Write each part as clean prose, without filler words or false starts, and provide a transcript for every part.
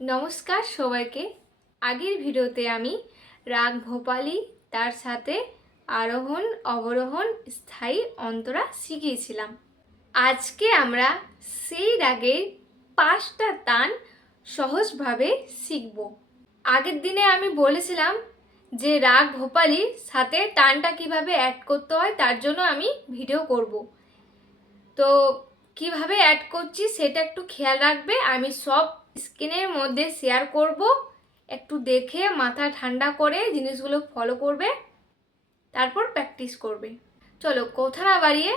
নমস্কার সবাইকে। আগের ভিডিওতে আমি রাগ ভোপালী তার সাথে আরোহণ অবরোহণ স্থায়ী অন্তরা শিখিয়েছিলাম। আজকে আমরা সেই রাগের 5টা তান সহজভাবে শিখব। আগের দিনে আমি বলেছিলাম যে রাগ ভোপালীর সাথে তানটা কিভাবে অ্যাড করতে হয় তার জন্য আমি ভিডিও করব। তো কিভাবে অ্যাড করছি সেটা একটু খেয়াল রাখবে। আমি সব স্ক্রিনের মধ্যে শেয়ার করব, একটু দেখে মাথা ঠান্ডা করে জিনিসগুলো ফলো করবে, তারপর প্র্যাকটিস করবে। চলো কথা না বাড়িয়ে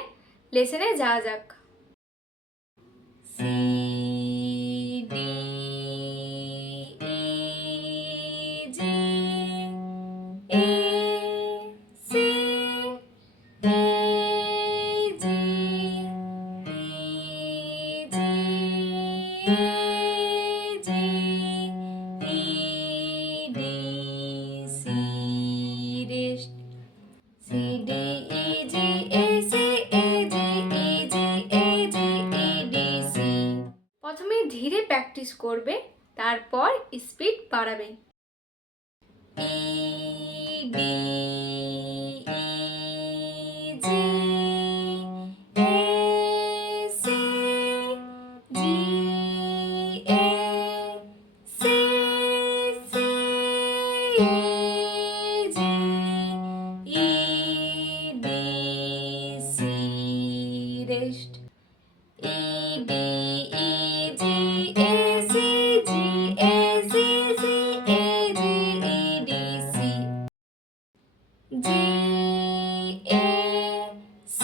লেসনে যাওয়া যাক। C D E G A C A G প্রথমে ধীরে প্র্যাকটিস করবে, তারপর স্পিড বাড়াবে। Rest. E D E G A C G A C C A G E D C G A C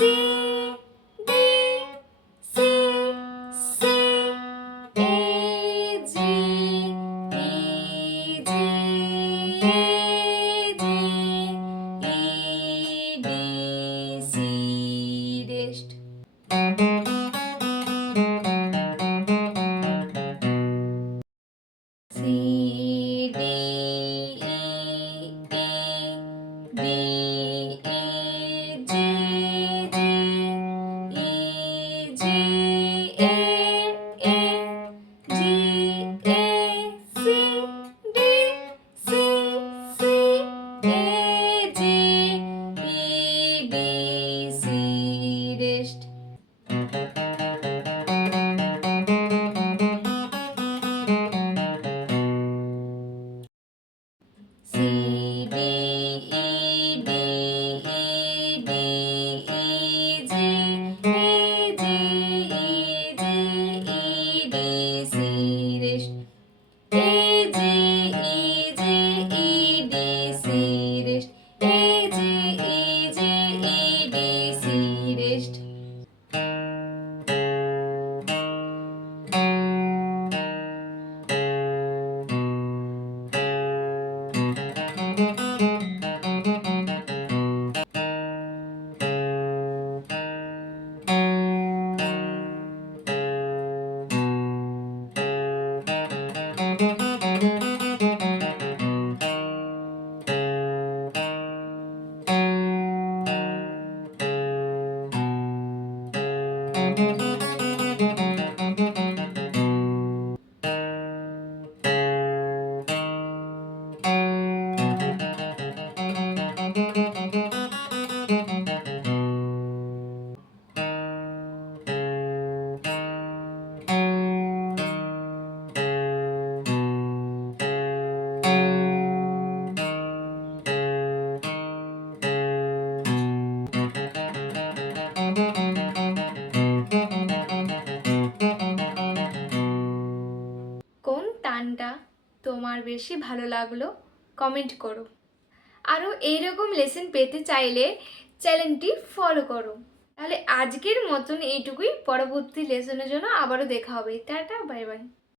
D C C A G E G A G E D C Rest. C D E E D E G G E G A A G A C D C C A G E D C Rest. C D E D E D E G A G E G E D C Rest. A G E G E D C Rest. A G E G E D C Rest. কোন তানটা তোমার বেশি ভালো লাগলো comment করো। আরও এইরকম lesson পেতে চাইলে চ্যানেলটি ফলো করো। তাহলে আজকের মতন এইটুকুই, পরবর্তী লেসনের জন্য আবারও দেখা হবে। Tata, bye bye.